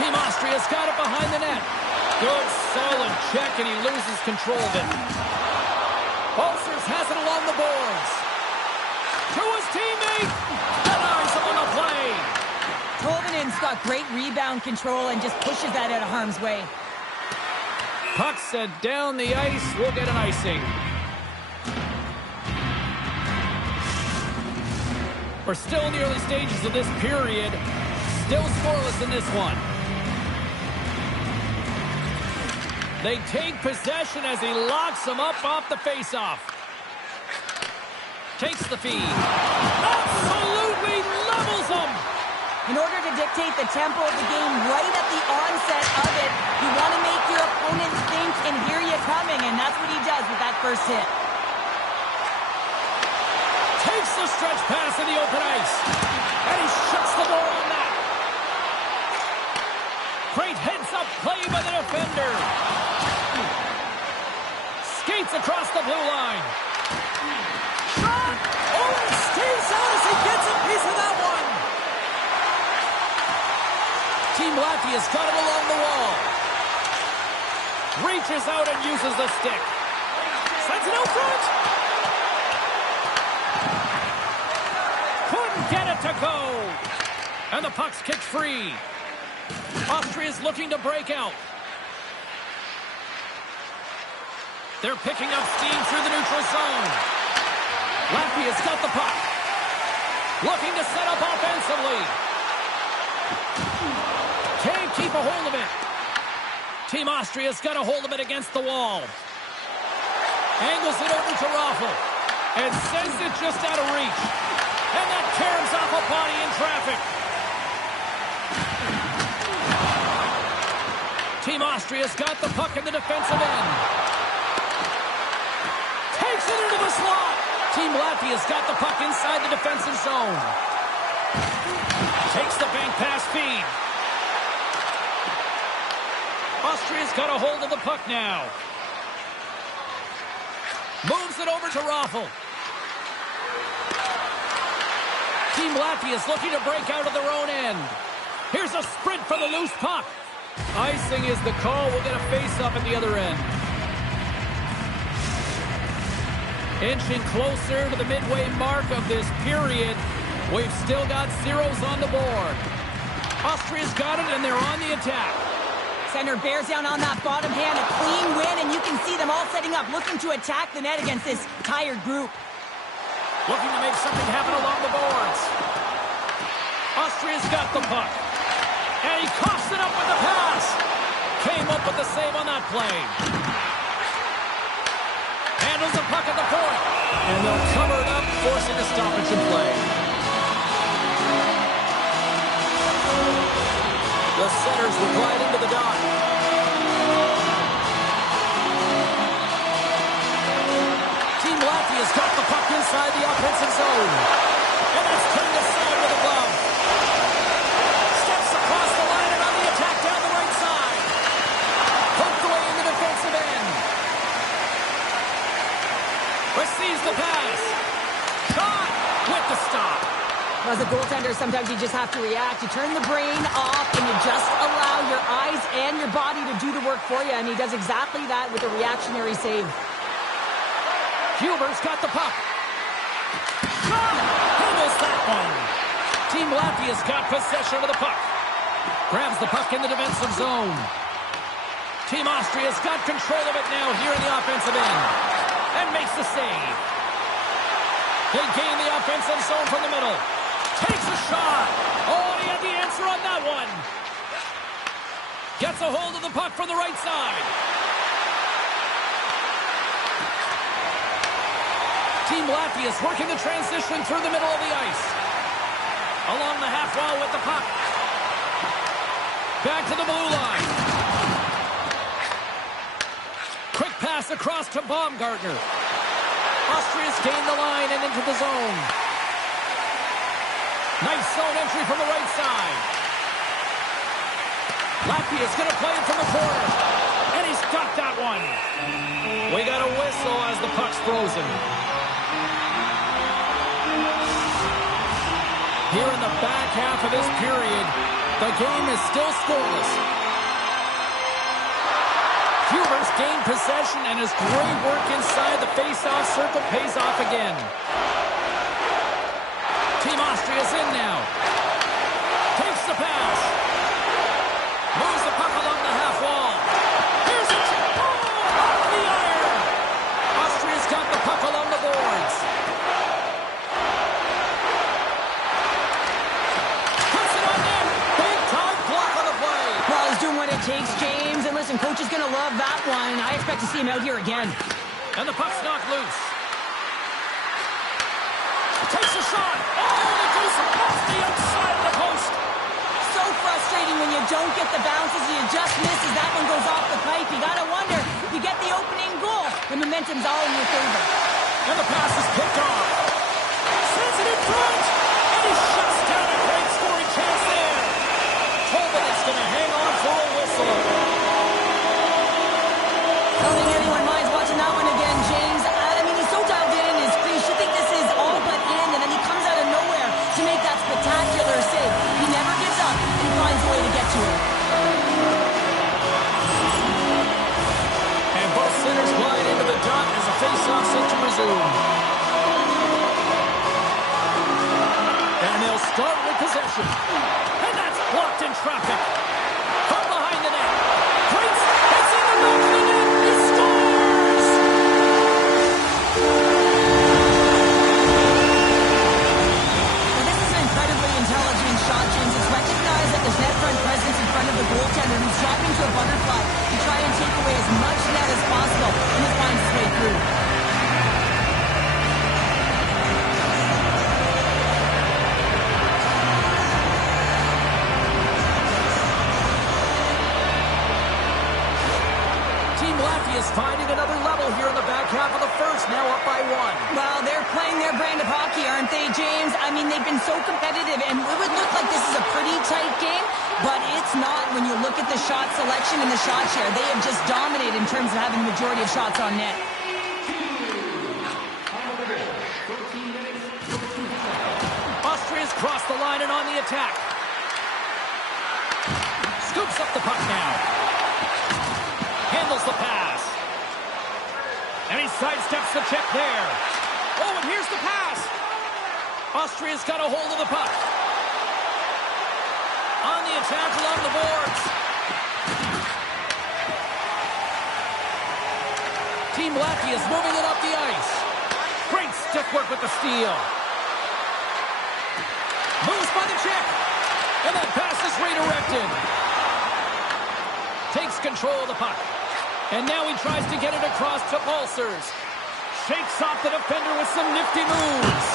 Team Austria's got it behind the net. Good, solid check, and he loses control of it. Bolsers has it along the boards. To his teammate. Denies him on the play. Tolvanen's got great rebound control and just pushes that out of harm's way. Puck sent down the ice. We'll get an icing. We're still in the early stages of this period. Still scoreless in this one. They take possession as he locks him up off the faceoff. Takes the feed. Absolutely levels him. In order to dictate the tempo of the game right at the onset of it, you want to make your opponent think and hear you coming, and that's what he does with that first hit. Takes the stretch pass in the open ice. And he shuts the door on that. Great heads-up play by the defender. Skates across the blue line. Shot! Oh, it stays out as he gets a piece of that one. Team Latvia's got it along the wall. Reaches out and uses the stick. Sends it out front. Couldn't get it to go. And the puck's kicked free. Austria's looking to break out. They're picking up steam through the neutral zone. Latvia's got the puck. Looking to set up offensively. Can't keep a hold of it. Team Austria's got a hold of it against the wall. Angles it over to Raffl. And sends it just out of reach. And that caroms off a body in traffic. Team Austria's got the puck in the defensive end. Takes it into the slot. Team Latvia's got the puck inside the defensive zone. Takes the bank pass feed. Austria's got a hold of the puck now. Moves it over to Raffl. Team Latvia's looking to break out of their own end. Here's a sprint for the loose puck. Icing is the call. We'll get a face-up at the other end. Inching closer to the midway mark of this period. We've still got zeros on the board. Austria's got it, and they're on the attack. Center bears down on that bottom hand, a clean win, and you can see them all setting up, looking to attack the net against this tired group. Looking to make something happen along the boards. Austria's got the puck. And he coughs it up with the pass. Came up with the save on that play. Handles the puck at the point. And they'll cover it up, forcing a stoppage in play. The setters will glide into the dot. Team Latvia's got the puck inside the offensive zone. And that's turned aside with a glove. Steps across the line and on the attack down the right side. Poked away in the defensive end. Receives the pass. Shot with the stop. As a goaltender, sometimes you just have to react. You turn the brain off and you just allow your eyes and your body to do the work for you. And he does exactly that with a reactionary save. Huber's got the puck. Shot! Handles that one. Team Latvia's got possession of the puck. Grabs the puck in the defensive zone. Team Austria's got control of it now here in the offensive end. And makes the save. They gain the offensive zone from the middle. Takes a shot. Oh, he had the answer on that one. Gets a hold of the puck from the right side. Team Latvia's working the transition through the middle of the ice. Along the half wall with the puck. Back to the blue line. Quick pass across to Baumgartner. Austria's gained the line and into the zone. Nice zone entry from the right side. Latvia's going to play it from the corner. And he's got that one. We got a whistle as the puck's frozen. Here in the back half of this period, The game is still scoreless. Hubers gained possession, and his great work inside the face-off circle pays off again. Team Austria's in now. Takes the pass. Moves the puck along the half wall. Here's it. Oh, off the iron. Austria's got the puck along the boards. Puts it on net. Big-time block on the play. Well, he's doing what it takes, James. And listen, coach is going to love that one. I expect to see him out here again. And the puck's knocked loose. Takes a shot. Oh, it goes off the outside of the post. So frustrating when you don't get the bounces. You just misses. That one goes off the pipe. You got to wonder, if you get the opening goal, the momentum's all in your favor. And the pass is picked off. Sends it in front. And he shuts down a great scoring chance there. Tolman is going to hang on for a whistle. I don't think anyone minds watching that one again, James. I mean, he's so dialed in his crease. You think this is all but in, and then he comes out of nowhere to make that spectacular save. He never gives up, and he finds a way to get to it. And both centers glide into the dot as a face-off set to resume. And they'll start with possession. And that's blocked in traffic. From behind the net. Prince, it's in the back of the net. He scores! Well, this is an incredibly intelligent shot, James. It's recognized that there's net front presence in front of the goaltender, who's dropping to a butterfly to try and take away as much net as possible, and he finds his way through. Team Latvia is finding another level here in the back half of the first, now up by one. Well, they're playing their brand of hockey, aren't they, James? I mean, they've been so competitive, and it would look like this is a pretty tight game, but it's not when you look at the shot selection and the shot share. They have just dominated in terms of having the majority of shots on net. Austria's crossed the line and on the attack. Scoops up the puck now. Handles the pass. And he sidesteps the check there. Oh, and here's the pass. Austria's got a hold of the puck. On the attack along the boards. Team Latvia is moving it up the ice. Great stick work with the steal. Moves by the check. And that pass is redirected. Takes control of the puck. And now he tries to get it across to Pulsers. Shakes off the defender with some nifty moves.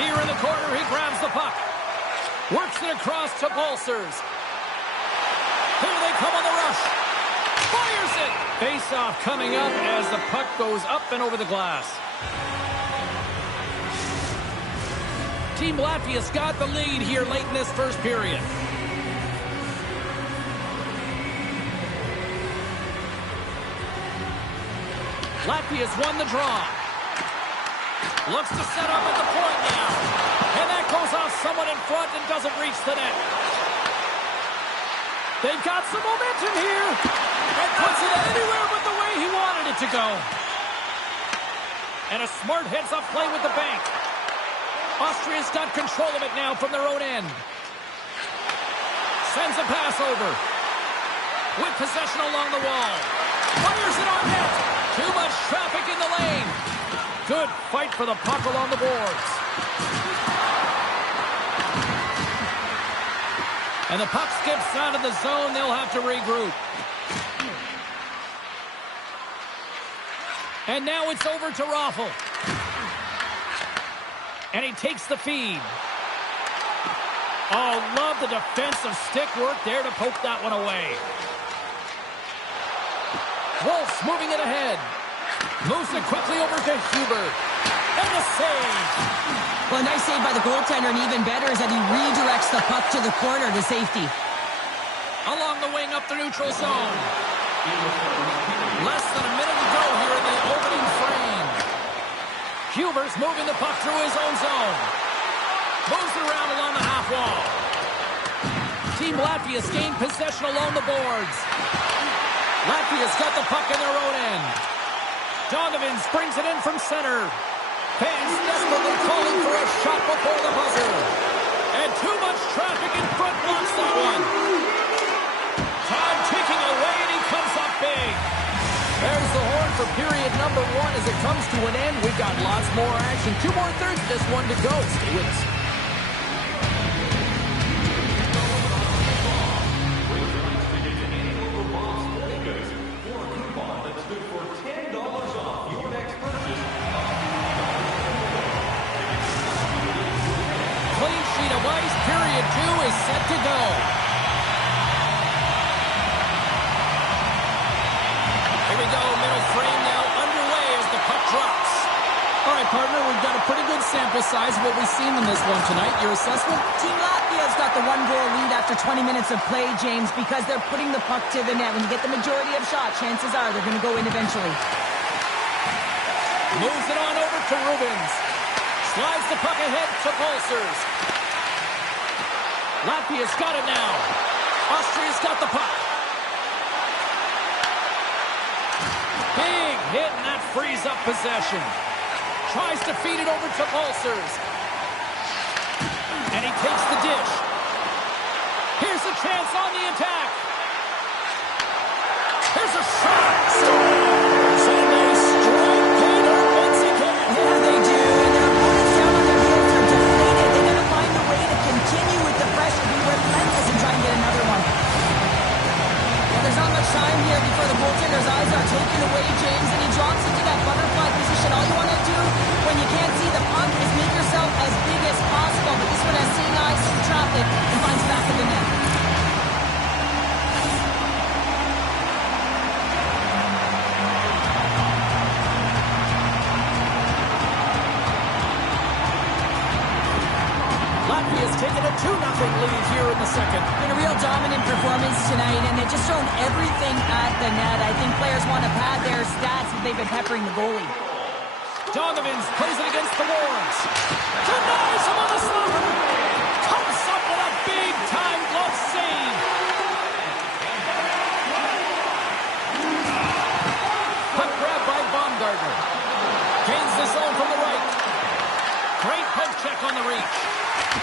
Here in the corner, he grabs the puck. Works it across to Pulsers. Here they come on the rush. Fires it. Face-off coming up as the puck goes up and over the glass. Team Latvia's got the lead here late in this first period. Latvia's won the draw. Looks to set up at the point now. And that goes off someone in front and doesn't reach the net. They've got some momentum here. And puts it anywhere but the way he wanted it to go. And a smart heads-up play with the bank. Austria's got control of it now from their own end. Sends a pass over. With possession along the wall. Fires it on net. Too much traffic in the lane. Good fight for the puck along the boards. And the puck skips out of the zone. They'll have to regroup. And now it's over to Raffl. And he takes the feed. Oh, love the defensive stick work there to poke that one away. Wolf's moving it ahead. Moves it quickly over to Huber. And a save. Well, a nice save by the goaltender, and even better is that he redirects the puck to the corner to safety. Along the wing up the neutral zone. Less than a minute to go here in the opening frame. Huber's moving the puck through his own zone. Moves it around along the half wall. Team Latvia's gained possession along the boards. Latvia's got the puck in their own end. Donovan brings it in from center. Fans desperately calling for a shot before the buzzer. And too much traffic in front blocks that one. Time ticking away, and he comes up big. There's the horn for period number 1 as it comes to an end. We've got lots more action. 2 more thirds, this one to go. Stay with us. Clean sheet of ice. Period 2 is set to go. Here we go, middle frame now underway as the puck drops. All right, partner, we've got a pretty good sample size of what we've seen in this one tonight. Your assessment? Team Latvia's got the 1-goal lead after 20 minutes of play, James, because they're putting the puck to the net. When you get the majority of shots, chances are they're going to go in eventually. Moves it on over to Rubens. Slides the puck ahead to Pulsers. Latvia's got it now. Austria's got the puck. Big hit, and that frees up possession. Tries to feed it over to Pulsers. And he takes the dish. Here's a chance on the attack. Here's a shot. So they strike Gator once again. Yeah, they do. And their opponents down on their heels are deflated. They're going to find a way to continue with the pressure, be relentless, and try and get another one. Well, there's not much time here before the goaltender's eyes are taken away, James, and he drops into that butterfly position. All you want to do when you can't see the puck is make yourself as big as possible, but this one has seeing eyes through traffic and finds back of the net. Latvia's taken a 2-0 lead here in the second. Been a real dominant performance tonight, and they've just thrown everything at the net. I think players want to pad their stats as they've been peppering the goalie. Donovan plays it against the boards. Denies him on the slumber. Comes up with a big-time glove save. Puck grab by Baumgartner. Gains the zone from the right. Great poke check on the reach.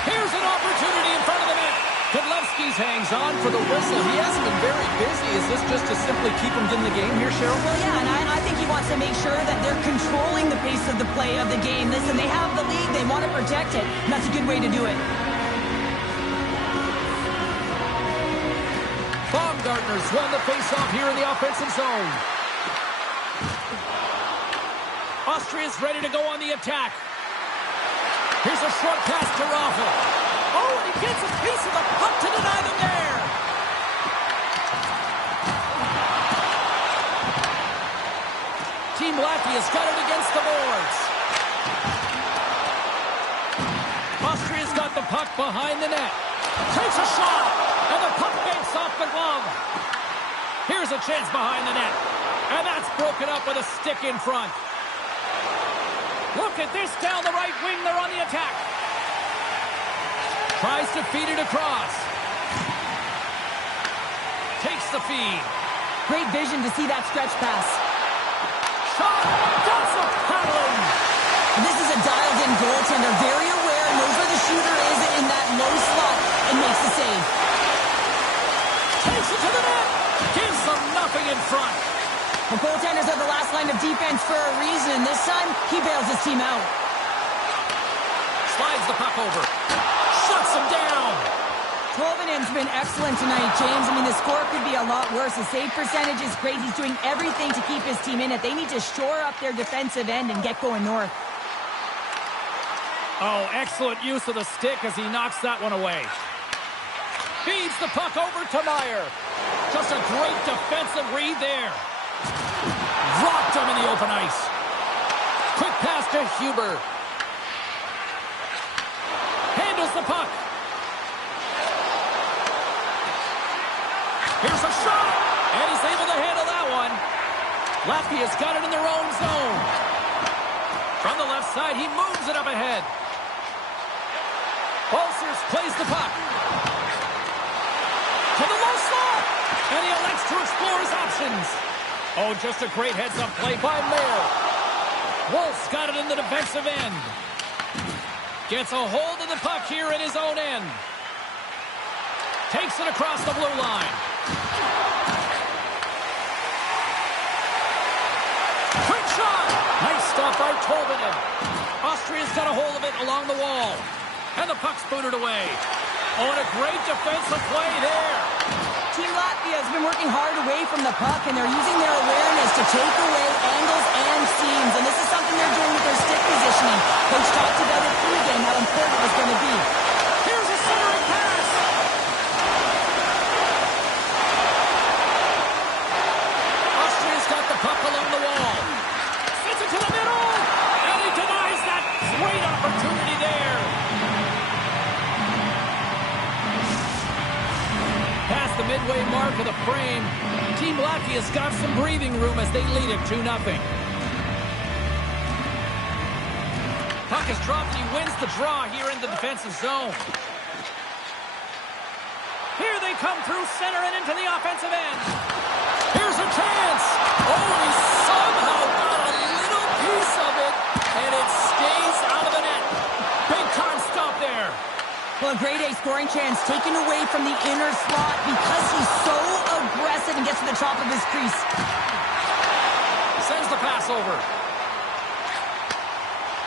Here's an opportunity in front of the net. Kudlevskis hangs on for the whistle. He hasn't been very busy. Is this just to simply keep him in the game here, Cheryl? Well, yeah, and I think he wants to make sure that they're controlling the pace of the play of the game. Listen, they have the lead. They want to protect it, and that's a good way to do it. Baumgartner's won the faceoff here in the offensive zone. Austria's ready to go on the attack. Here's a short pass to Rafa. Oh, and he gets a piece of the puck to deny them there. Team Latvia's got it against the boards. Austria's got the puck behind the net. Takes a shot, and the puck banks off the glove. Here's a chance behind the net, and that's broken up with a stick in front. Look at this down the right wing. They're on the attack. Tries to feed it across. Takes the feed. Great vision to see that stretch pass. Shot. That's a paddling. And this is a dialed-in goaltender. Very aware, knows where the shooter is in that low slot, and makes the save. Takes it to the net. Gives them nothing in front. The goaltenders are the last line of defense for a reason. This time, he bails his team out. Slides the puck over. Shuts him down. Tolvanen's been excellent tonight, James. I mean, the score could be a lot worse. The save percentage is great. He's doing everything to keep his team in it. They need to shore up their defensive end and get going north. Oh, excellent use of the stick as he knocks that one away. Feeds the puck over to Meyer. Just a great defensive read there. Dropped him in the open ice. Quick pass to Huber. Handles the puck. Here's a shot, and he's able to handle that one. Latvia's got it in their own zone. From the left side, he moves it up ahead. Pulsers plays the puck. to explore his options. Oh, just a great heads-up play by Mayer. Wolf's got it in the defensive end. Gets a hold of the puck here in his own end. Takes it across the blue line. Quick shot! Nice stop by Torvinen. Austria's got a hold of it along the wall. And the puck's booted away. Oh, and a great defensive play there. Team Latvia has been working hard away from the puck, and they're using their awareness to take away angles and seams. And this is something they're doing with their stick positioning. Coach talked about it pregame, how important it was going to be. Here's a centering pass. Austria's got the puck along the wall. Sends it to the middle. And he denies that great opportunity there. Past the midway mark of the frame, Team Latvia's got some breathing room as they lead it 2-0. Puck is dropped and he wins the draw here in the defensive zone. Here they come through center and into the offensive end. Here's a chance. Oh, he somehow got a little piece of it, and it stays out of the net. Big time stop there. Well, a grade A scoring chance taken away from the inner slot because he's so aggressive and gets to the top of his crease. Sends the pass over.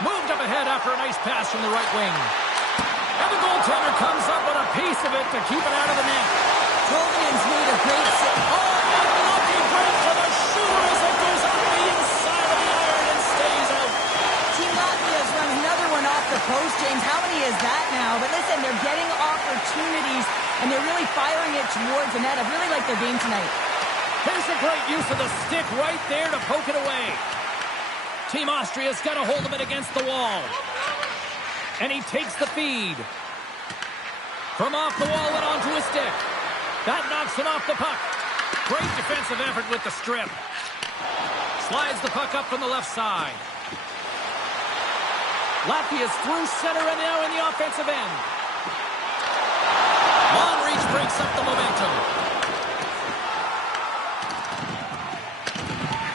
Moved up ahead after a nice pass from the right wing. And the goaltender comes up with a piece of it to keep it out of the net. Trovinen's made a great save. Oh, and looking great for the shooter as it goes up the inside of the iron and stays out. Team Latvia's run another one off the post, James. How many is that now? But listen, they're getting opportunities, and they're really firing it towards the net. I really like their game tonight. Here's a great use of the stick right there to poke it away. Team Austria's got a hold of it against the wall. And he takes the feed. From off the wall and onto his stick. That knocks him off the puck. Great defensive effort with the strip. Slides the puck up from the left side. Latvia's through center and now in the offensive end. Long reach breaks up the momentum.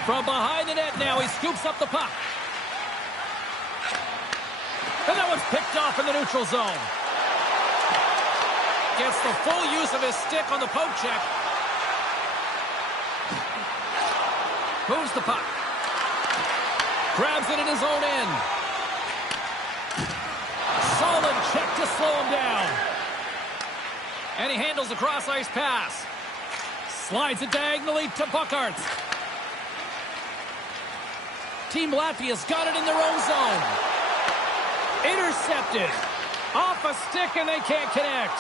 From behind the net now, he scoops up the puck. And that one's picked off in the neutral zone. Gets the full use of his stick on the poke check. Moves the puck. Grabs it in his own end. Solid check to slow him down. And he handles the cross-ice pass. Slides it diagonally to Buckarts. Team Latvia's got it in their own zone. Intercepted. Off a stick and they can't connect.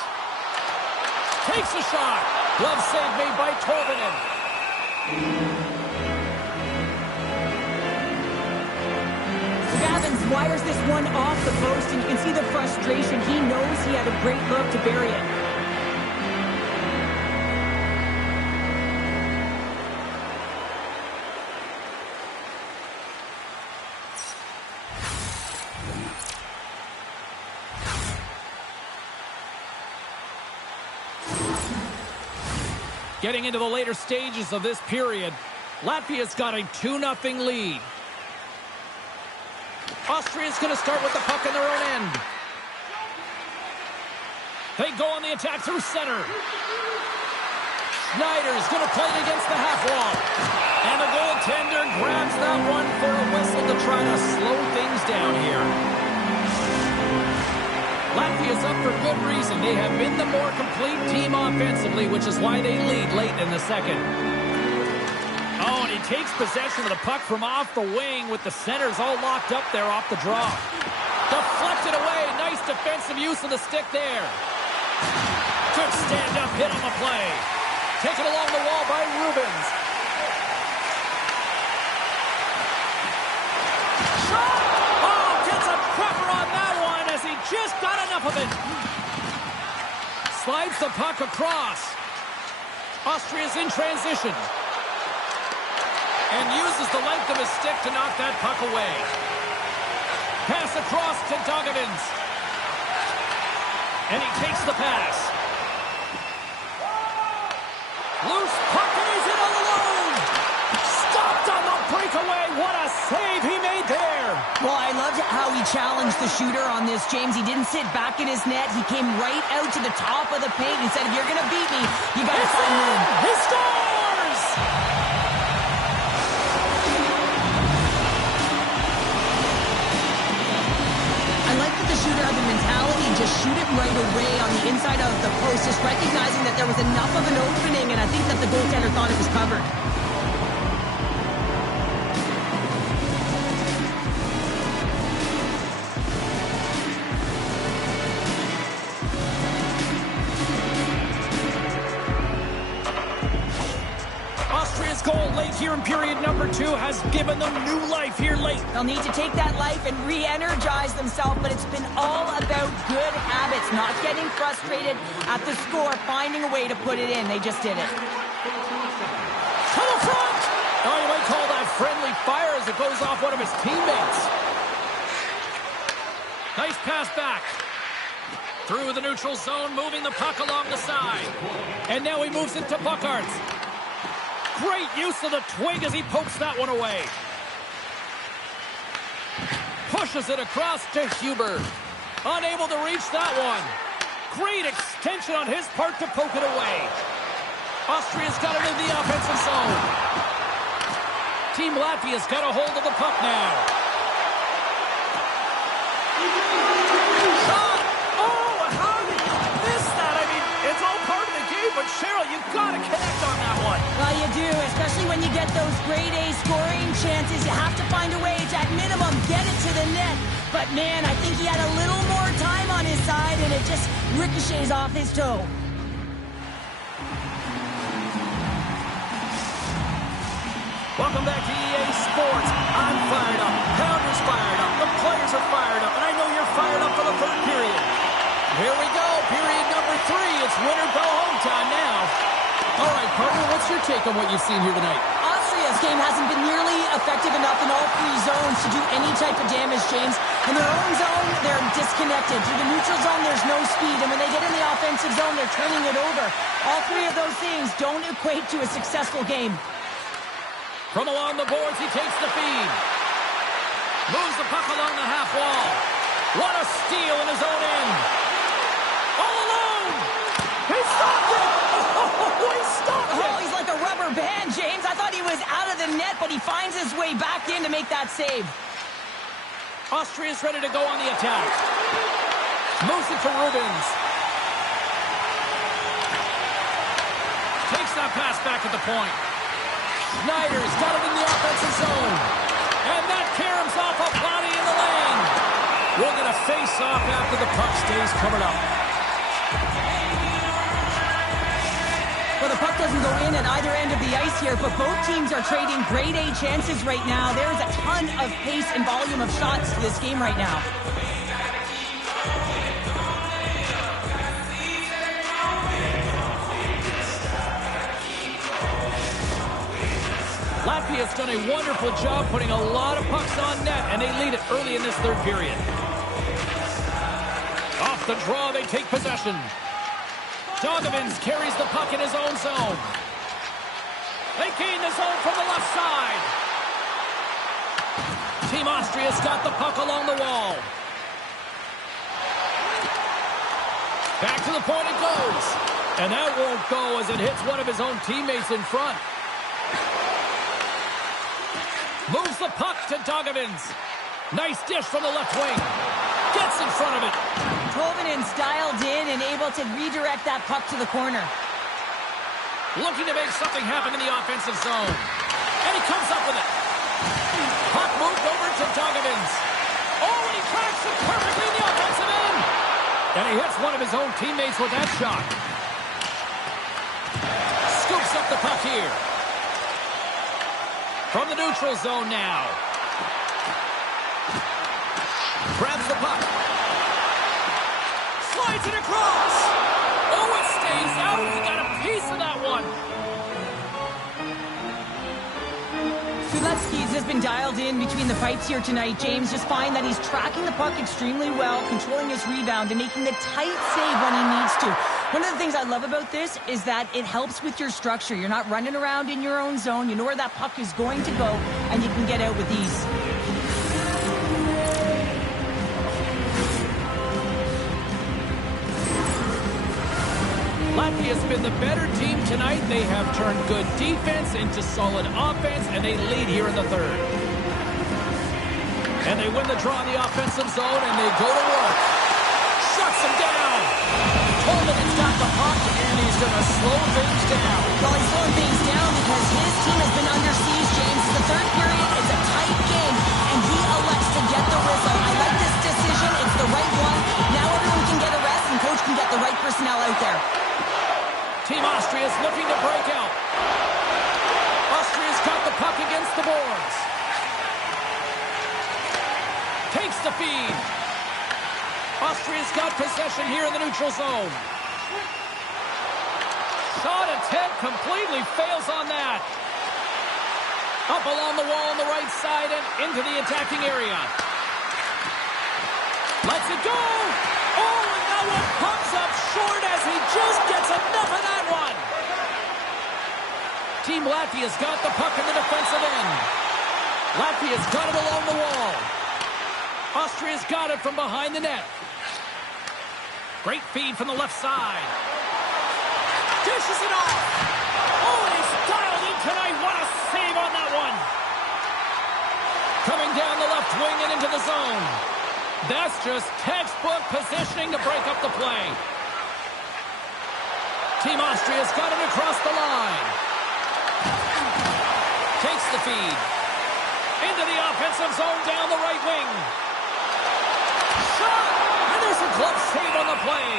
Takes a shot. Glove save made by Torvinen. Gavins wires this one off the post, and you can see the frustration. He knows he had a great look to bury it. Getting into the later stages of this period, Latvia's got a 2-0 lead. Austria's going to start with the puck in their own end. They go on the attack through center. Schneider's going to play it against the half wall. And the goaltender grabs that one for a whistle to try to slow things down here. Latvia's up for good reason. They have been the more complete team offensively, which is why they lead late in the second. Oh, and he takes possession of the puck from off the wing with the centers all locked up there off the draw. Deflected away. Nice defensive use of the stick there. Good stand-up hit on the play. Taken along the wall by Rubens. Shot! Oh, gets a cropper on that one as he just got enough of it. Slides the puck across. Austria's in transition. And uses the length of his stick to knock that puck away. Pass across to Dogovins. And he takes the pass. Loose puck and he's challenged the shooter on this, James. He didn't sit back in his net. He came right out to the top of the paint and said, if you're going to beat me, you got to find room. He scores! I like that the shooter had the mentality, just shoot it right away on the inside of the post, just recognizing that there was enough of an opening, and I think that the goaltender thought it was covered. Austria's goal late here in period number 2 has given them new life here late. They'll need to take that life and re-energize themselves, but it's been all about good habits, not getting frustrated at the score, finding a way to put it in. They just did it. To the front! Oh, you might call that friendly fire as it goes off one of his teammates. Nice pass back. Through the neutral zone, moving the puck along the side. And now he moves it to Buckarts. Great use of the twig as he pokes that one away. Pushes it across to Huber. Unable to reach that one. Great extension on his part to poke it away. Austria's got it in the offensive zone. Team Latvia's got a hold of the puck now. Shot! Oh, how did you miss that? I mean, it's all part of the game, but Cheryl, you've got to connect on that one. Well, you do, especially when you get those grade A scoring chances. You have to find a way to, at minimum, get it to the net. But, man, I think he had a little more time on his side, and it just ricochets off his toe. Welcome back to EA Sports. I'm fired up. Pounder's fired up. The players are fired up. And I know you're fired up for the third period. Here we go. Period number 3. It's win or go home time now. All right, partner, what's your take on what you've seen here tonight? Austria's game hasn't been nearly effective enough in all 3 zones to do any type of damage, James. In their own zone, they're disconnected. Through the neutral zone, there's no speed. And when they get in the offensive zone, they're turning it over. All 3 of those things don't equate to a successful game. From along the boards, he takes the feed. Moves the puck along the half wall. What a steal in his own end. All alone. He stopped it. Oh, he stopped it. Oh, he's like a rubber band, James. I thought he was out of the net, but he finds his way back in to make that save. Austria's ready to go on the attack. Moves it to Rubens. Takes that pass back at the point. Schneider's got it in the offensive zone. And that caroms off a body in the lane. We'll get a face-off after the puck stays covered up. Well, the puck doesn't go in at either end of the ice here, but both teams are trading grade A chances right now. There is a ton of pace and volume of shots to this game right now. Latvia's done a wonderful job putting a lot of pucks on net, and they lead it early in this third period. Off the draw, they take possession. Dogovins carries the puck in his own zone. They gain the zone from the left side. Team Austria's got the puck along the wall. Back to the point it goes. And that won't go as it hits one of his own teammates in front. Moves the puck to Dogovins. Nice dish from the left wing. Gets in front of it. Tovanin's dialed in and able to redirect that puck to the corner. Looking to make something happen in the offensive zone. And he comes up with it. Puck moved over to Dogovins. Oh, and he cracks it perfectly in the offensive end. And he hits one of his own teammates with that shot. Scoops up the puck here. From the neutral zone now. Grabs the puck. Slides it across. Oh, it stays out. He got a piece of that one. Suletsky's has been dialed in between the pipes here tonight. James, just find that he's tracking the puck extremely well, controlling his rebound, and making the tight save when he needs to. One of the things I love about this is that it helps with your structure. You're not running around in your own zone. You know where that puck is going to go, and you can get out with ease. Latvia's been the better team tonight. They have turned good defense into solid offense, and they lead here in the third. And they win the draw in the offensive zone, and they go to work. Shuts him down. Coleman has got the puck, and he's going to slow things down. Well, he's slowing things down because his team has been under siege, James. It's the third period. It's a tight game, and he elects to get the whistle. I like this decision. It's the right one. Now everyone can get a rest, and coach can get the right personnel out there. Team Austria is looking to break out. Austria's got the puck against the boards. Takes the feed. Austria's got possession here in the neutral zone. Shot attempt completely fails on that. Up along the wall on the right side and into the attacking area. Lets it go. Oh, and that one comes up short as he just gets enough of that one. Team Latvia's got the puck in the defensive end. Latvia's got it along the wall. Austria's got it from behind the net. Great feed from the left side. Dishes it off. Oh, and he's dialed in tonight. What a save on that one. Coming down the left wing and into the zone. That's just textbook positioning to break up the play. Team Austria's got it across the line. Takes the feed. Into the offensive zone down the right wing. Shot! And there's a glove save on the play.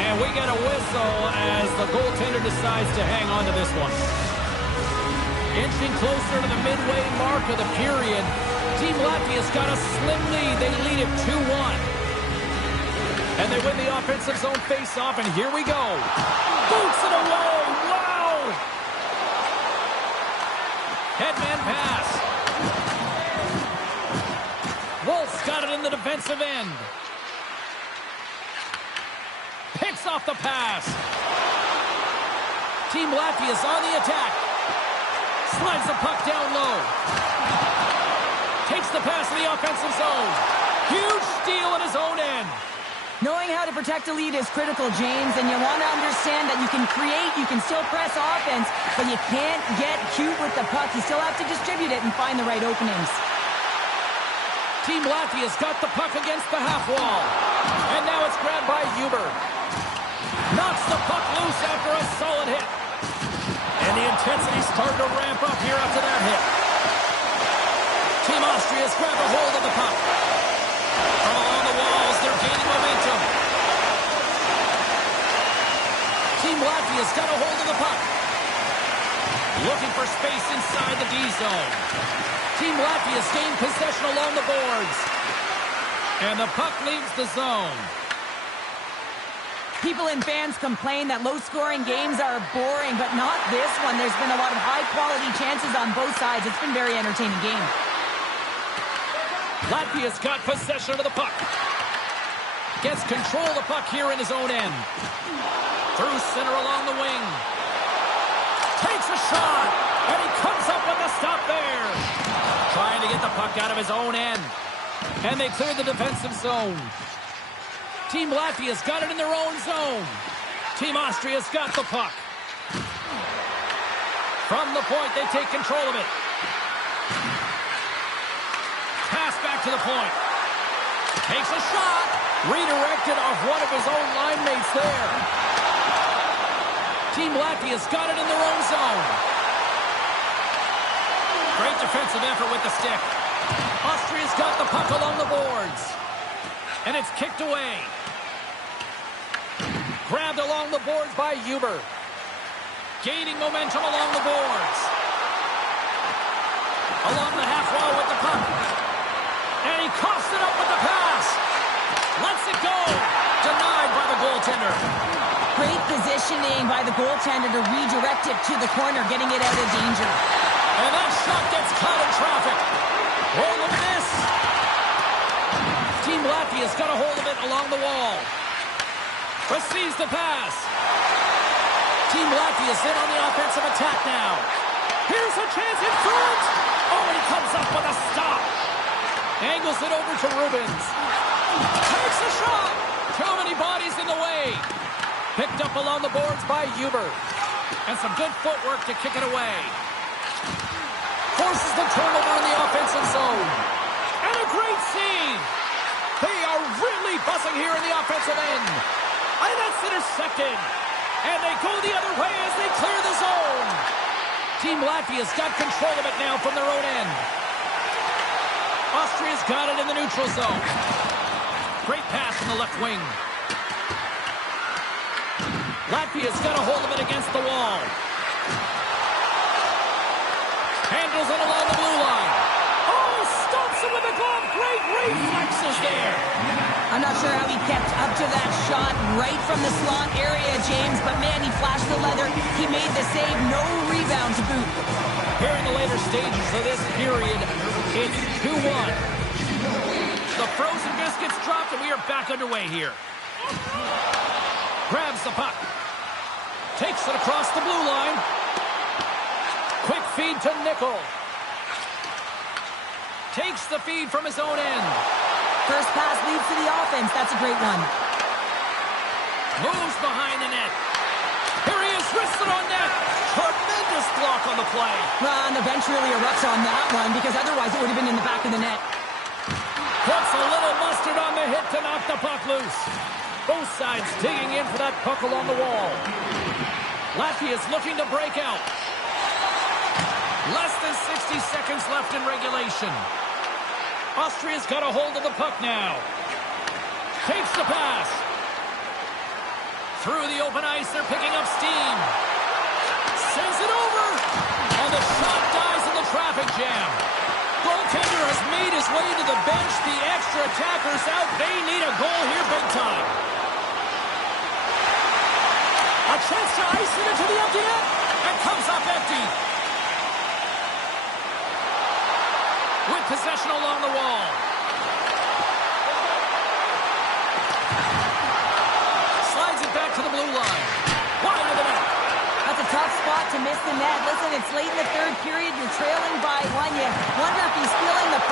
And we get a whistle as the goaltender decides to hang on to this one. Inching closer to the midway mark of the period. Team Latvia's got a slim lead. They lead it 2-1. And they win the offensive zone face-off, and here we go. Boots it away. Wow! Headman pass. Wolf's got it in the defensive end. Picks off the pass. Team Latvia's on the attack. Slides the puck down low. Takes the pass in the offensive zone. Huge steal at his own end. Knowing how to protect a lead is critical, James, and you want to understand that you can create, you can still press offense, but you can't get cute with the puck. You still have to distribute it and find the right openings. Team Latvia's got the puck against the half wall. And now it's grabbed by Huber. Knocks the puck loose after a solid hit. And the intensity's starting to ramp up here after that hit. Team Austria's grabbed a hold of the puck. From along the walls, they're gaining momentum. Team Latvia's got a hold of the puck. Looking for space inside the D zone. Team Latvia's gained possession along the boards. And the puck leaves the zone. People and fans complain that low-scoring games are boring, but not this one. There's been a lot of high-quality chances on both sides. It's been a very entertaining game. Latvia's got possession of the puck. Gets control of the puck here in his own end. Through center along the wing. Takes a shot, and he comes up with the stop there. Trying to get the puck out of his own end. And they clear the defensive zone. Team Latvia's got it in their own zone. Team Austria's got the puck. From the point, they take control of it. Pass back to the point. Takes a shot. Redirected off one of his own line mates there. Team Latvia's got it in their own zone. Great defensive effort with the stick. Austria's got the puck along the boards. And it's kicked away. Grabbed along the boards by Huber. Gaining momentum along the boards. Along the half wall with the puck. And he coughs it up with the pass. Lets it go. Denied by the goaltender. Great positioning by the goaltender to redirect it to the corner, getting it out of danger. And that shot gets caught in traffic. Oh, look at this. Team Latvia's got a hold of it along the wall. Receives the pass. Team Latvia's in on the offensive attack now. Here's a chance in front. Oh, and he comes up with a stop. Angles it over to Rubens. Takes a shot. Too many bodies in the way. Picked up along the boards by Huber. And some good footwork to kick it away. Forces the turnover in the offensive zone. And a great save. They are really buzzing here in the offensive end. And that's intercepted. And they go the other way as they clear the zone. Team Latvia's got control of it now from their own end. Austria's got it in the neutral zone. Great pass from the left wing. Latvia's got a hold of it against the wall. Handles it along the blue line. Oh, stomps it with a glove. Great reflexes there. I'm not sure how he kept up to that shot right from the slot area, James, but man, he flashed the leather. He made the save. No rebound to boot. Here in the later stages of this period, it's 2-1. The frozen biscuits dropped, and we are back underway here. Grabs the puck. Takes it across the blue line. Quick feed to Nickel. Takes the feed from his own end. First pass leads to the offense. That's a great one. Moves behind the net. Here he is, wristed on net. Tremendous block on the play. Well, and the bench really erupts on that one because otherwise it would have been in the back of the net. Puts a little mustard on the hit to knock the puck loose. Both sides digging in for that puck along the wall. Latvia's looking to break out. Less than 60 seconds left in regulation. Austria's got a hold of the puck now. Takes the pass. Through the open ice, they're picking up steam. Sends it over. And the shot dies in the traffic jam. Goaltender has made his way to the bench. The extra attackers out. They need a goal here big time. A chance to ice it into the empty net. And comes up empty. With possession along the wall. Slides it back to the blue line. Wide of the net. That's a tough spot to miss the net. Listen, it's late in the third period. You're trailing by one. You wonder if he's feeling the